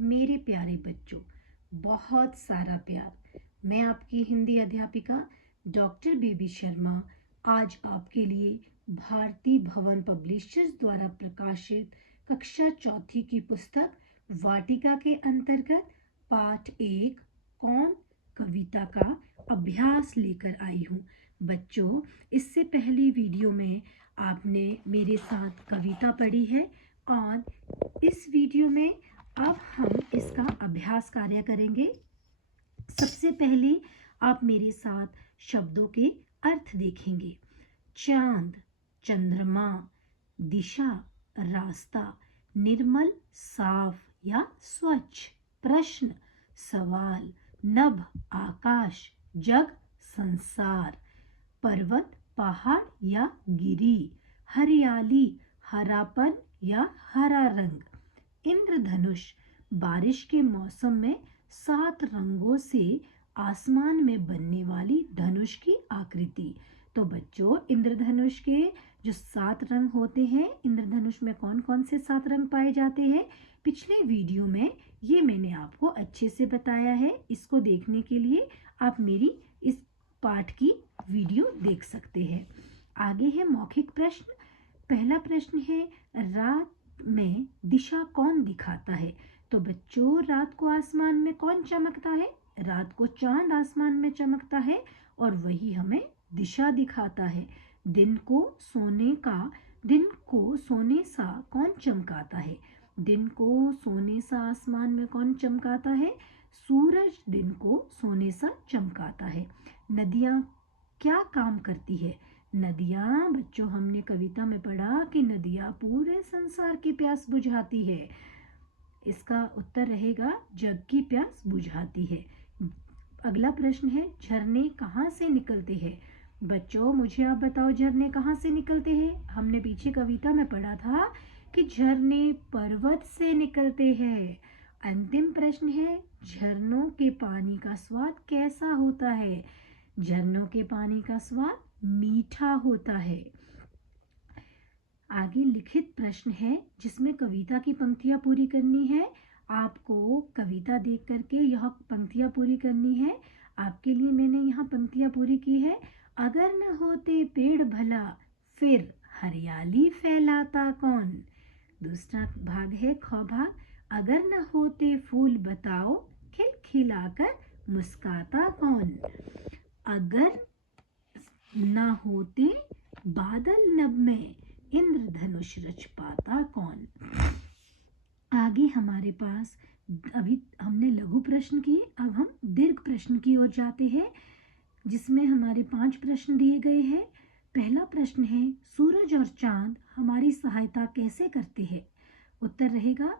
मेरे प्यारे बच्चों, बहुत सारा प्यार। मैं आपकी हिंदी अध्यापिका डॉक्टर बेबी शर्मा आज आपके लिए भारती भवन पब्लिशर्स द्वारा प्रकाशित कक्षा चौथी की पुस्तक वाटिका के अंतर्गत पाठ 1 कौन कविता का अभ्यास लेकर आई हूँ। बच्चों, इससे पहली वीडियो में आपने मेरे साथ कविता पढ़ी है और इस वीडियो में अब हम इसका अभ्यास कार्य करेंगे। सबसे पहले आप मेरे साथ शब्दों के अर्थ देखेंगे। चांद, चंद्रमा, दिशा, रास्ता, निर्मल, साफ या स्वच्छ, प्रश्न, सवाल, नभ, आकाश, जग, संसार, पर्वत, पहाड़ या गिरी, हरियाली, हरापन या हरा रंग, इंद्रधनुष, बारिश के मौसम में 7 रंगों से आसमान में बनने वाली धनुष की आकृति। तो बच्चों, इंद्रधनुष के जो 7 रंग होते हैं, इंद्रधनुष में कौन कौन से 7 रंग पाए जाते हैं, पिछले वीडियो में ये मैंने आपको अच्छे से बताया है। इसको देखने के लिए आप मेरी इस पाठ की वीडियो देख सकते हैं। आगे है मौखिक प्रश्न। पहला प्रश्न है, रात में दिशा कौन दिखाता है? तो बच्चों, रात को आसमान में कौन चमकता है? रात को चांद आसमान में चमकता है और वही हमें दिशा दिखाता है। दिन को सोने सा कौन चमकाता है? दिन को सोने सा आसमान में कौन चमकाता है? सूरज दिन को सोने सा चमकाता है। नदियाँ क्या काम करती है? नदियाँ, बच्चों, हमने कविता में पढ़ा कि नदियाँ पूरे संसार की प्यास बुझाती है। इसका उत्तर रहेगा जग की प्यास बुझाती है। अगला प्रश्न है, झरने कहाँ से निकलते हैं? बच्चों, मुझे आप बताओ, झरने कहाँ से निकलते हैं? हमने पीछे कविता में पढ़ा था कि झरने पर्वत से निकलते हैं। अंतिम प्रश्न है, झरनों के पानी का स्वाद कैसा होता है? झरनों के पानी का स्वाद मीठा होता है। आगे लिखित प्रश्न है जिसमें कविता की पंक्तियां पूरी करनी है। आपको कविता देख करके यह पंक्तियां पूरी करनी है। आपके लिए मैंने यहाँ पंक्तियां पूरी की है। अगर न होते पेड़ भला, फिर हरियाली फैलाता कौन? दूसरा भाग है ख भाग। अगर न होते फूल बताओ, खिलखिलाकर मुस्काता कौन? अगर न होते बादल नभ में, इंद्रधनुष रच पाता कौन? आगे हमारे पास, अभी हमने लघु प्रश्न किए, अब हम दीर्घ प्रश्न की ओर जाते हैं जिसमें हमारे 5 प्रश्न दिए गए हैं। पहला प्रश्न है, सूरज और चांद हमारी सहायता कैसे करते हैं? उत्तर रहेगा,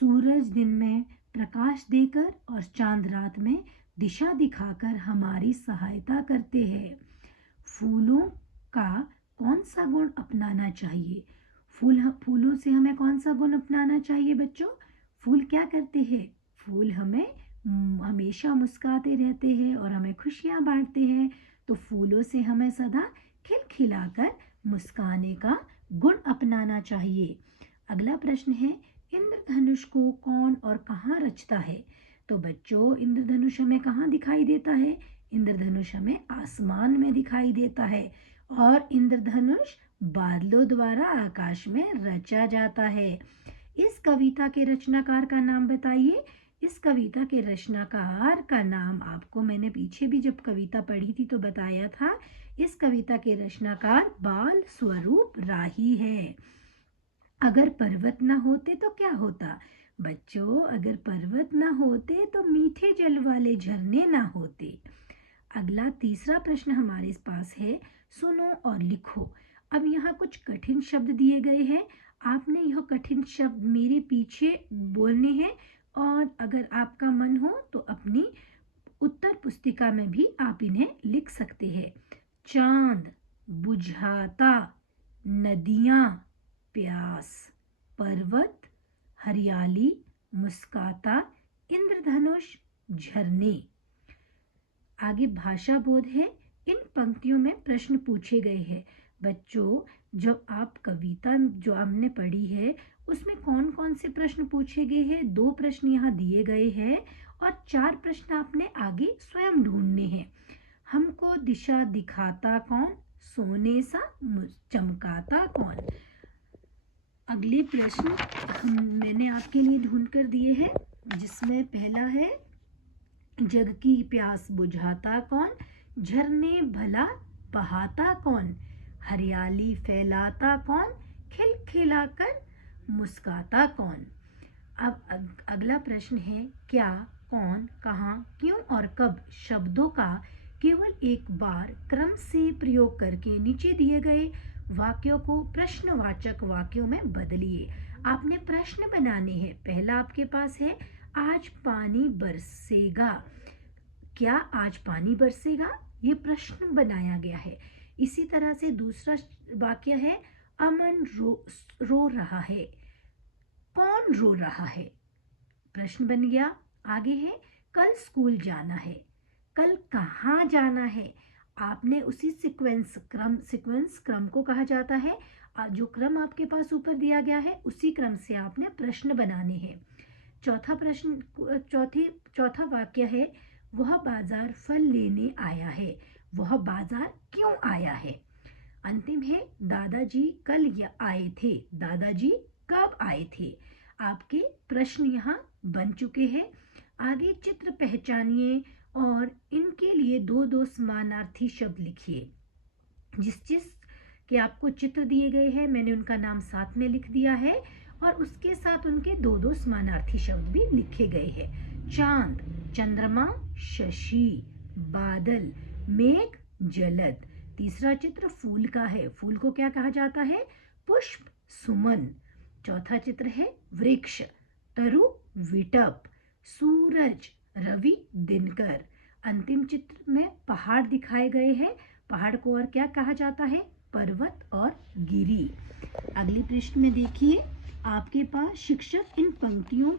सूरज दिन में प्रकाश देकर और चांद रात में दिशा दिखाकर हमारी सहायता करते हैं। फूलों का कौन सा गुण अपनाना चाहिए? फूलों से हमें कौन सा गुण अपनाना चाहिए बच्चों? फूल क्या करते हैं? फूल हमें हमेशा मुस्कुराते रहते हैं और हमें खुशियाँ बांटते हैं। तो फूलों से हमें सदा खिलखिलाकर मुस्काने का गुण अपनाना चाहिए। अगला प्रश्न है, इंद्रधनुष को कौन और कहाँ रचता है? तो बच्चों, इंद्रधनुष हमें कहाँ दिखाई देता है? इंद्रधनुष हमें आसमान में दिखाई देता है और इंद्रधनुष बादलों द्वारा आकाश में रचा जाता है। इस कविता के रचनाकार का नाम बताइए। इस कविता के रचनाकार का नाम आपको मैंने पीछे भी जब कविता पढ़ी थी तो बताया था। इस कविता के रचनाकार बाल स्वरूप राही है। अगर पर्वत न होते तो क्या होता? बच्चों, अगर पर्वत न होते तो मीठे जल वाले झरने न होते। अगला तीसरा प्रश्न हमारे पास है, सुनो और लिखो। अब यहाँ कुछ कठिन शब्द दिए गए हैं। आपने यह कठिन शब्द मेरे पीछे बोलने हैं और अगर आपका मन हो तो अपनी उत्तर पुस्तिका में भी आप इन्हें लिख सकते हैं। चांद, बुझाता, नदियाँ, प्यास, पर्वत, हरियाली, मुस्काता, इंद्रधनुष, झरने। आगे भाषा बोध है। इन पंक्तियों में प्रश्न पूछे गए हैं। बच्चों, जब आप कविता जो हमने पढ़ी है उसमें कौन कौन से प्रश्न पूछे गए हैं? 2 प्रश्न यहाँ दिए गए हैं और 4 प्रश्न आपने आगे स्वयं ढूंढने हैं। हमको दिशा दिखाता कौन, सोने सा चमकाता कौन। अगले प्रश्न मैंने आपके लिए ढूंढ कर दिए हैं, जिसमें पहला है जग की प्यास बुझाता कौन, झरने भला बहाता कौन, हरियाली फैलाता कौन, खिलखिलाकर मुस्काता कौन। अब अगला प्रश्न है क्या, कौन, कहाँ, क्यों और कब शब्दों का केवल एक बार क्रम से प्रयोग करके नीचे दिए गए वाक्यों को प्रश्नवाचक वाक्यों में बदलिए। आपने प्रश्न बनाने हैं। पहला आपके पास है आज पानी बरसेगा। क्या आज पानी बरसेगा? ये प्रश्न बनाया गया है। इसी तरह से दूसरा वाक्य है अमन रो रहा है। कौन रो रहा है? प्रश्न बन गया। आगे है कल स्कूल जाना है। कल कहाँ जाना है? आपने उसी सीक्वेंस क्रम को कहा जाता है। जो क्रम आपके पास ऊपर दिया गया है उसी क्रम से आपने प्रश्न बनाने हैं। चौथा वाक्य है वह बाजार फल लेने आया है। वह बाजार क्यों आया है? अंतिम है दादाजी कल आए थे। दादाजी कब आए थे? आपके प्रश्न यहाँ बन चुके हैं। आगे चित्र पहचानिए और इनके लिए 2-2 समानार्थी शब्द लिखिए। जिस के आपको चित्र दिए गए हैं मैंने उनका नाम साथ में लिख दिया है और उसके साथ उनके 2-2 समानार्थी शब्द भी लिखे गए हैं। चांद, चंद्रमा, शशि, बादल, मेघ, जलद। तीसरा चित्र फूल का है। फूल को क्या कहा जाता है? पुष्प, सुमन। चौथा चित्र है वृक्ष, तरु, विटप, सूरज, रवि, दिनकर। अंतिम चित्र में पहाड़ दिखाए गए हैं। पहाड़ को और क्या कहा जाता है? पर्वत और गिरी। अगले पृष्ठ में देखिए आपके पास शिक्षक इन पंक्तियों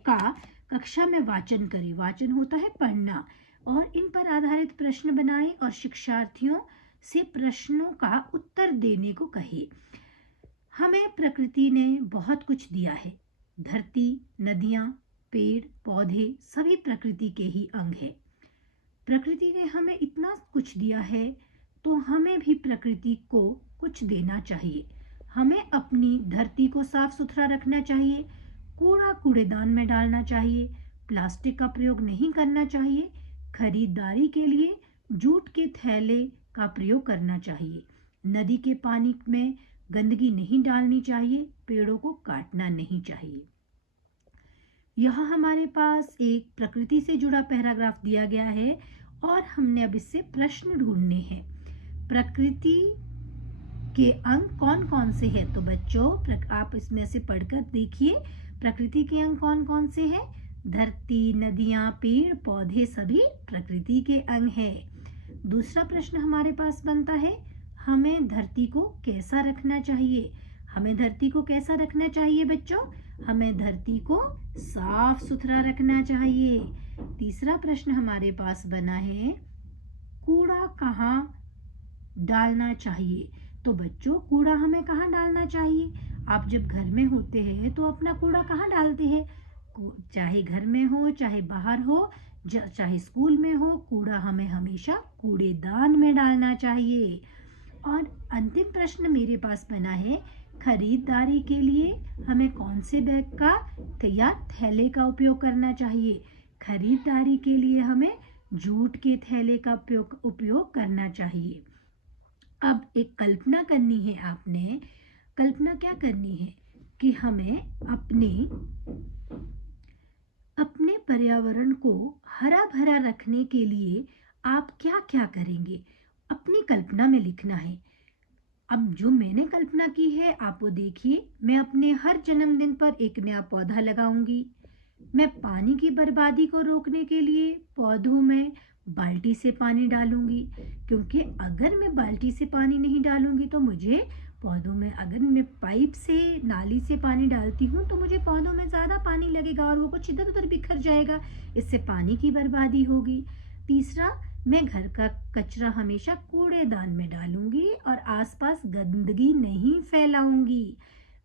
का कक्षा में वाचन करे। वाचन होता है पढ़ना और इन पर आधारित प्रश्न बनाए और शिक्षार्थियों से प्रश्नों का उत्तर देने को कहे। हमें प्रकृति ने बहुत कुछ दिया है। धरती, नदियाँ, पेड़, पौधे सभी प्रकृति के ही अंग है। प्रकृति ने हमें इतना कुछ दिया है तो हमें भी प्रकृति को कुछ देना चाहिए। हमें अपनी धरती को साफ सुथरा रखना चाहिए। कूड़ा कूड़ेदान में डालना चाहिए। प्लास्टिक का प्रयोग नहीं करना चाहिए। खरीदारी के लिए जूट के थैले का प्रयोग करना चाहिए। नदी के पानी में गंदगी नहीं डालनी चाहिए। पेड़ों को काटना नहीं चाहिए। यहाँ हमारे पास एक प्रकृति से जुड़ा पैराग्राफ दिया गया है और हमने अब इससे प्रश्न ढूंढने हैं। प्रकृति के अंग कौन कौन से हैं? तो बच्चों आप इसमें से पढ़कर देखिए प्रकृति के अंग कौन कौन से हैं। धरती, नदियाँ, पेड़, पौधे सभी प्रकृति के अंग हैं। दूसरा प्रश्न हमारे पास बनता है हमें धरती को कैसा रखना चाहिए? हमें धरती को कैसा रखना चाहिए बच्चों? हमें धरती को साफ सुथरा रखना चाहिए। तीसरा प्रश्न हमारे पास बना है कूड़ा कहाँ डालना चाहिए? तो बच्चों कूड़ा हमें कहाँ डालना चाहिए? आप जब घर में होते हैं तो अपना कूड़ा कहाँ डालते हैं? चाहे घर में हो, चाहे बाहर हो, चाहे स्कूल में हो, कूड़ा हमें हमेशा कूड़ेदान में डालना चाहिए। और अंतिम प्रश्न मेरे पास बना है खरीदारी के लिए हमें कौन से बैग का या थैले का उपयोग करना चाहिए? खरीदारी के लिए हमें जूट के थैले का उपयोग करना चाहिए। अब एक कल्पना करनी है आपने। कल्पना क्या करनी है कि हमें अपने पर्यावरण को हरा भरा रखने के लिए आप क्या क्या करेंगे? अपनी कल्पना में लिखना है। अब जो मैंने कल्पना की है आप वो देखिए। मैं अपने हर जन्मदिन पर एक नया पौधा लगाऊंगी। मैं पानी की बर्बादी को रोकने के लिए पौधों में बाल्टी से पानी डालूंगी, क्योंकि अगर मैं बाल्टी से पानी नहीं डालूंगी तो मुझे पौधों में, अगर मैं पाइप से, नाली से पानी डालती हूँ तो मुझे पौधों में ज़्यादा पानी लगेगा और वो कुछ इधर उधर बिखर जाएगा। इससे पानी की बर्बादी होगी। तीसरा, मैं घर का कचरा हमेशा कूड़ेदान में डालूंगी और आसपास गंदगी नहीं फैलाऊंगी।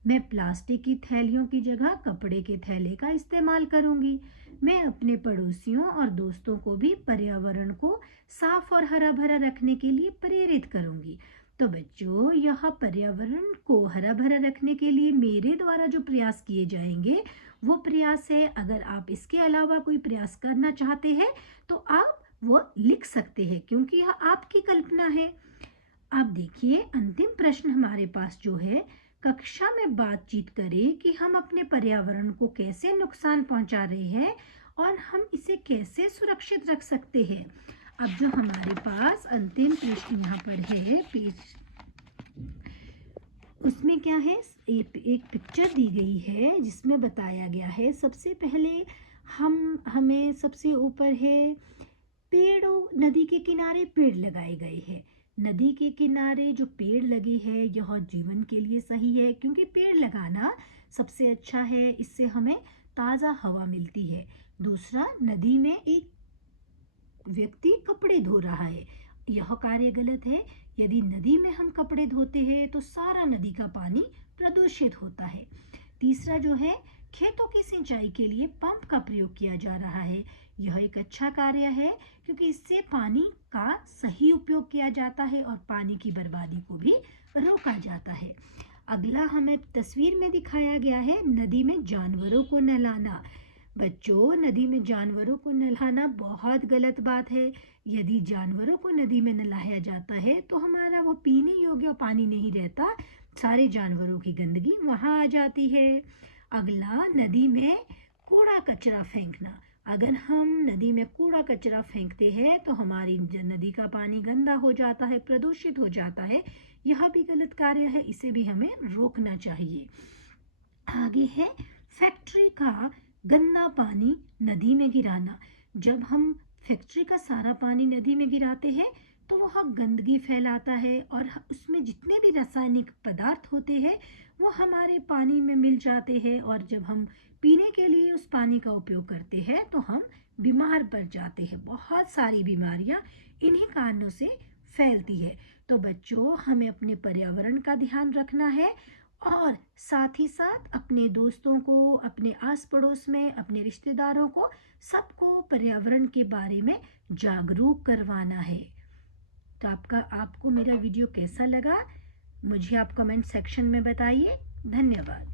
मैं प्लास्टिक की थैलियों की जगह कपड़े के थैले का इस्तेमाल करूंगी। मैं अपने पड़ोसियों और दोस्तों को भी पर्यावरण को साफ और हरा भरा रखने के लिए प्रेरित करूंगी। तो बच्चों, यह पर्यावरण को हरा भरा रखने के लिए मेरे द्वारा जो प्रयास किए जाएंगे वो प्रयास है। अगर आप इसके अलावा कोई प्रयास करना चाहते हैं तो आप वो लिख सकते हैं, क्योंकि यह आपकी कल्पना है। अब देखिए, अंतिम प्रश्न हमारे पास जो है, कक्षा में बातचीत करें कि हम अपने पर्यावरण को कैसे नुकसान पहुंचा रहे हैं और हम इसे कैसे सुरक्षित रख सकते हैं। अब जो हमारे पास अंतिम प्रश्न यहाँ पर है पेज, उसमें क्या है, एक पिक्चर दी गई है जिसमें बताया गया है। सबसे पहले हमें सबसे ऊपर है पेड़ों, नदी के किनारे पेड़ लगाए गए हैं। नदी के किनारे जो पेड़ लगे हैं यह जीवन के लिए सही है, क्योंकि पेड़ लगाना सबसे अच्छा है, इससे हमें ताज़ा हवा मिलती है। दूसरा, नदी में एक व्यक्ति कपड़े धो रहा है, यह कार्य गलत है। यदि नदी में हम कपड़े धोते हैं तो सारा नदी का पानी प्रदूषित होता है। तीसरा जो है, खेतों की सिंचाई के लिए पंप का प्रयोग किया जा रहा है, यह एक अच्छा कार्य है, क्योंकि इससे पानी का सही उपयोग किया जाता है और पानी की बर्बादी को भी रोका जाता है। अगला हमें तस्वीर में दिखाया गया है नदी में जानवरों को नहलाना। बच्चों, नदी में जानवरों को नहलाना बहुत गलत बात है। यदि जानवरों को नदी में नहलाया जाता है तो हमारा वो पीने योग्य पानी नहीं रहता, सारे जानवरों की गंदगी वहाँ आ जाती है। अगला, नदी में कूड़ा कचरा फेंकना। अगर हम नदी में कूड़ा कचरा फेंकते हैं तो हमारी नदी का पानी गंदा हो जाता है, प्रदूषित हो जाता है, यह भी गलत कार्य है, इसे भी हमें रोकना चाहिए। आगे है फैक्ट्री का गंदा पानी नदी में गिराना। जब हम फैक्ट्री का सारा पानी नदी में गिराते हैं तो वह गंदगी फैलाता है और उसमें जितने भी रासायनिक पदार्थ होते हैं वो हमारे पानी में मिल जाते हैं, और जब हम पीने के लिए उस पानी का उपयोग करते हैं तो हम बीमार पड़ जाते हैं। बहुत सारी बीमारियां इन्हीं कारणों से फैलती है। तो बच्चों, हमें अपने पर्यावरण का ध्यान रखना है और साथ ही साथ अपने दोस्तों को, अपने आस पड़ोस में, अपने रिश्तेदारों को, सबको पर्यावरण के बारे में जागरूक करवाना है। तो आपको मेरा वीडियो कैसा लगा, मुझे आप कमेंट सेक्शन में बताइए। धन्यवाद।